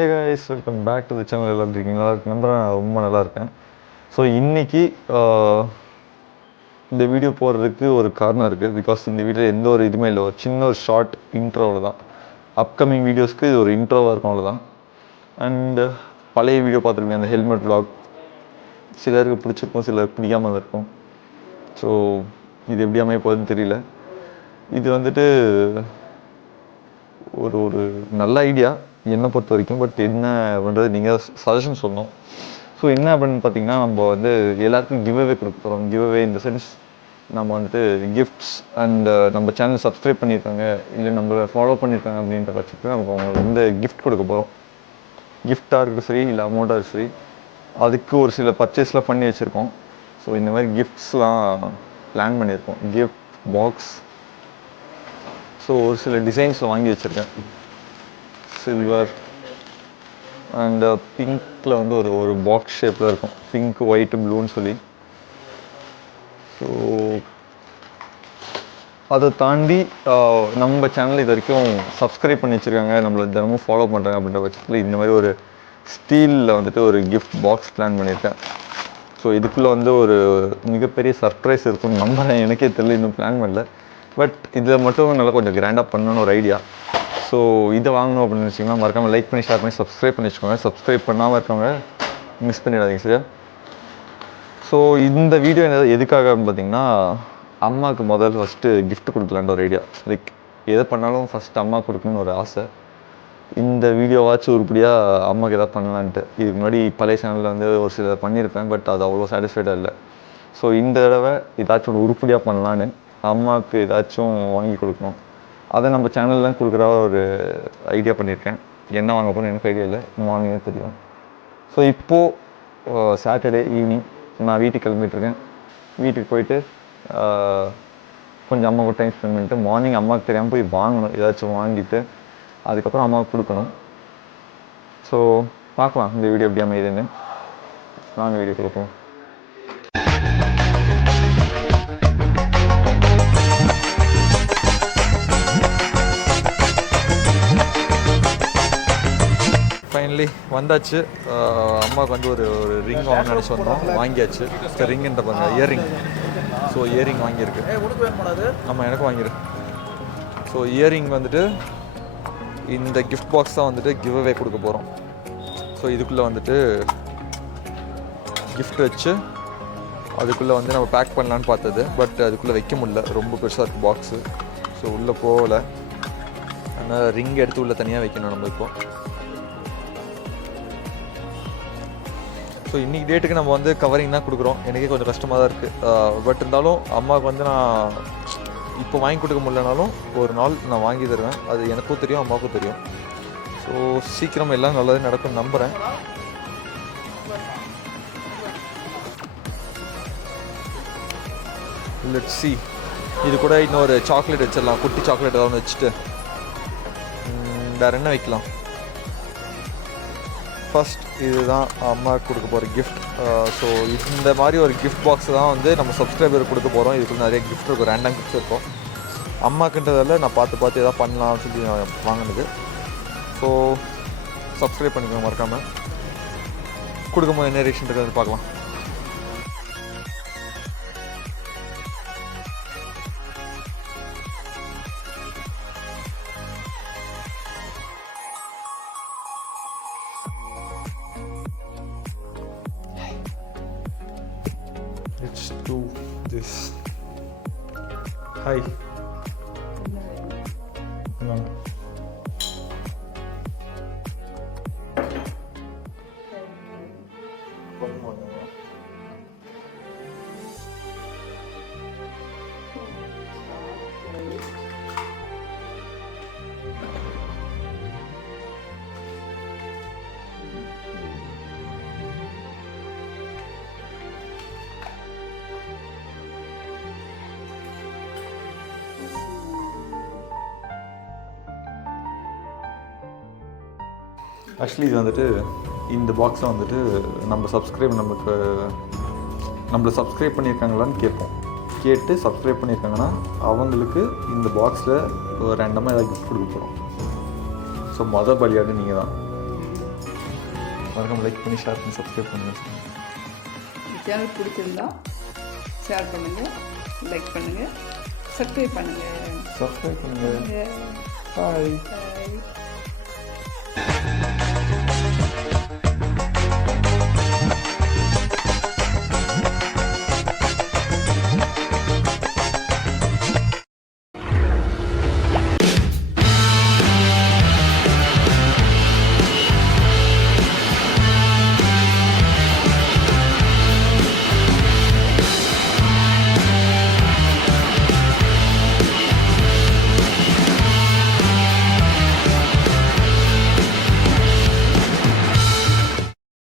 Hey guys, welcome back to the channel. எல்லாம் இருக்கீங்களா? நம்புறேன், நான் ரொம்ப நல்லா இருக்கேன். ஸோ இன்றைக்கி இந்த வீடியோ போடுறதுக்கு ஒரு காரணம் இருக்குது. பிகாஸ் இந்த வீடியோ எந்த ஒரு இதுவுமே இல்லை, ஒரு சின்ன ஒரு ஷார்ட் இன்ட்ரோவில் தான். அப்கமிங் வீடியோஸ்க்கு இது ஒரு இன்ட்ரோவாக இருக்கும், அவ்வளோதான். அண்டு பழைய வீடியோ பார்த்துருக்கேன், அந்த ஹெல்மெட் விளாக். சிலருக்கு பிடிச்சிருக்கும், சிலருக்கு பிடிக்காமல் இருக்கும். ஸோ இது எப்படி அமைய போகுதுன்னு தெரியல. இது வந்துட்டு ஒரு ஒரு நல்ல ஐடியா என்னை பொறுத்த வரைக்கும். பட் என்ன பண்ணுறது, நீங்கள் சஜஷன் சொல்லணும். ஸோ என்ன அப்படின்னு பார்த்தீங்கன்னா, நம்ம வந்து எல்லாருக்கும் கிவ்அவே கொடுக்க போகிறோம். கிவ்அவே இந்த சென்ஸ், நம்ம வந்துட்டு கிஃப்ட்ஸ் அண்ட் நம்ம சேனல் சப்ஸ்கிரைப் பண்ணியிருக்காங்க, இல்லை நம்மளை ஃபாலோ பண்ணியிருக்காங்க அப்படின்ற பட்சத்துக்கு நம்ம அவங்களுக்கு வந்து கிஃப்ட் கொடுக்க போகிறோம். கிஃப்டாக இருக்கட்டும் சரி, இல்லை அமௌண்ட்டாக இருக்கும் சரி. அதுக்கு ஒரு சில பர்ச்சேஸ்லாம் பண்ணி வச்சுருக்கோம். ஸோ இந்த மாதிரி கிஃப்ட்ஸ்லாம் பிளான் பண்ணியிருக்கோம். Gift box. ஸோ ஒரு சில டிசைன்ஸில் வாங்கி வச்சுருக்கேன். சில்வர் அண்ட் பிங்க்கில் வந்து ஒரு பாக்ஸ் ஷேப்பில் இருக்கும். பிங்க், ஒயிட்டு, ப்ளூன்னு சொல்லி. ஸோ அதை தாண்டி நம்ம சேனல் இது வரைக்கும் சப்ஸ்கிரைப் பண்ணி வச்சுருக்காங்க, நம்மளை தினமும் ஃபாலோ பண்ணுறாங்க அப்படின்ற பட்சத்தில் இந்த மாதிரி ஒரு ஸ்டீலில் வந்துட்டு ஒரு கிஃப்ட் பாக்ஸ் பிளான் பண்ணியிருக்கேன். ஸோ இதுக்குள்ளே வந்து ஒரு மிகப்பெரிய சர்ப்ரைஸ் இருக்குன்னு நம்புறேன். எனக்கே தெரியல, இன்னும் பிளான் பண்ணல. பட் இதில் மட்டும் நல்லா கொஞ்சம் கிராண்டாக பண்ணணும்னு ஒரு ஐடியா. ஸோ இதை வாங்கணும் அப்படின்னு வச்சிங்கன்னா மறக்காமல் லைக் பண்ணி, ஷேர் பண்ணி, சப்ஸ்கிரைப் பண்ணி வச்சுக்கோங்க. சப்ஸ்கிரைப் பண்ணாமல் இருக்கவங்க மிஸ் பண்ணிடாதீங்க, சரியா? ஸோ இந்த வீடியோ எதுக்காக அப்படின்னு பார்த்தீங்கன்னா, அம்மாவுக்கு ஃபஸ்ட்டு கிஃப்ட் கொடுக்கலான்ற ஒரு ஐடியா. லைக் எதை பண்ணாலும் ஃபஸ்ட்டு அம்மா கொடுக்கணுன்னு ஒரு ஆசை. இந்த வீடியோவாச்சும் உருப்படியாக அம்மாவுக்கு எதாவது பண்ணலான்ட்டு. இதுக்கு முன்னாடி பழைய சேனலில் வந்து ஒரு சில பண்ணியிருப்பேன், பட் அது அவ்வளோ சாட்டிஸ்ஃபைடாக இல்லை. ஸோ இந்த தடவை ஏதாச்சும் ஒரு உருப்படியாக பண்ணலான்னு, அம்மாவுக்கு ஏதாச்சும் வாங்கி கொடுக்கணும். அதை நம்ம சேனலில் கொடுக்குற ஒரு ஐடியா பண்ணியிருக்கேன். என்ன வாங்க போகிறோன்னு எனக்கு ஐடியா இல்லை, இன்னும் வாங்கினே தெரியும். ஸோ இப்போது சாட்டர்டே ஈவினிங் நான் வீட்டுக்கு கிளம்பிட்டுருக்கேன். வீட்டுக்கு போயிட்டு கொஞ்சம் அம்மா கூட டைம் ஸ்பெண்ட் பண்ணிட்டு, மார்னிங் அம்மாவுக்கு தெரியாமல் போய் வாங்கணும், ஏதாச்சும் வாங்கிட்டு அதுக்கப்புறம் அம்மாவுக்கு கொடுக்கணும். ஸோ பார்க்கலாம் இந்த வீடியோ எப்படி அமையுதுன்னு. வாங்க வீடியோ கொடுப்போம். ஃபைனலி வந்தாச்சு. அம்மாவுக்கு வந்து ஒரு ரிங் வாங்கணும்னு நினச்சி வந்தோம், வாங்கியாச்சு. ரிங்குன்ற பாருங்க, இயர்ரிங். ஸோ இயர்ரிங் வாங்கியிருக்கு. ஆமாம், எனக்கும் வாங்கியிரு. ஸோ இயர்ரிங் வந்துட்டு இந்த கிஃப்ட் பாக்ஸ் தான் வந்துட்டு கிவ் அவே கொடுக்க போகிறோம். ஸோ இதுக்குள்ளே வந்துட்டு கிஃப்ட் வச்சு அதுக்குள்ளே வந்து நம்ம பேக் பண்ணலான்னு பார்த்தது, பட் அதுக்குள்ளே வைக்க முடியல, ரொம்ப பெருசாக இருக்குது பாக்ஸு. ஸோ உள்ளே போகலை. அதனால் ரிங் எடுத்து உள்ளே தனியாக வைக்கணும் நம்ம இப்போ. ஸோ இன்றைக்கி டேட்டுக்கு நம்ம வந்து கவரிங் தான் கொடுக்குறோம். எனக்கே கொஞ்சம் கஷ்டமாக தான் இருக்குது. பட் இருந்தாலும் அம்மாவுக்கு வந்து நான் இப்போ வாங்கி கொடுக்க முடியலனாலும் ஒரு நாள் நான் வாங்கி தருவேன். அது எனக்கும் தெரியும், அம்மாவுக்கும் தெரியும். ஸோ சீக்கிரம் எல்லாம் நல்லதே நடக்கும்னு நம்புகிறேன். Let's see. இது கூட இன்னொரு சாக்லேட் வச்சிடலாம், குட்டி சாக்லேட் ஏதாவது வச்சுட்டு. வேறு என்ன வைக்கலாம்? ஃபஸ்ட் இதுதான் அம்மாவுக்கு கொடுக்க போகிற கிஃப்ட். ஸோ இந்த மாதிரி ஒரு கிஃப்ட் பாக்ஸ் தான் வந்து நம்ம சப்ஸ்கிரைபர் கொடுக்க போகிறோம். இதுக்குள்ள நிறைய கிஃப்ட் இருக்கும், ரேண்டம் கிஃப்ட்ஸ் இருக்கும். அம்மாக்குன்றதில் நான் பார்த்து எதாவது பண்ணலாம்னு சொல்லி நான் வாங்கினது. ஸோ சப்ஸ்கிரைப் பண்ணிக்கோங்க மறக்காமல். கொடுக்கும்போது என்ன ரீஷன் இருக்கிறது பார்க்கலாம். Let's do this. Hi. No. Actually இது வந்துட்டு இந்த பாக்ஸை வந்துட்டு நம்மளை சப்ஸ்கிரைப் பண்ணியிருக்காங்களான்னு கேட்போம். கேட்டு சப்ஸ்கிரைப் பண்ணியிருக்காங்கன்னா அவங்களுக்கு இந்த பாக்ஸில் ரேண்டமாக ஏதாவது கிஃப்ட் கொடுக்க போகிறோம். ஸோ பலியாடு நீங்கள் தான். மறக்காம லைக் பண்ணி ஷேர் பண்ணி சப்ஸ்கிரைப் பண்ணுங்கள். இந்த சேனல் பிடிச்சிருந்தா ஷேர் பண்ணுங்கள், லைக் பண்ணுங்கள், சப்ஸ்கிரைப் பண்ணுங்கள். சப்ஸ்கிரைப் பண்ணுங்கள். பாய். பாய்.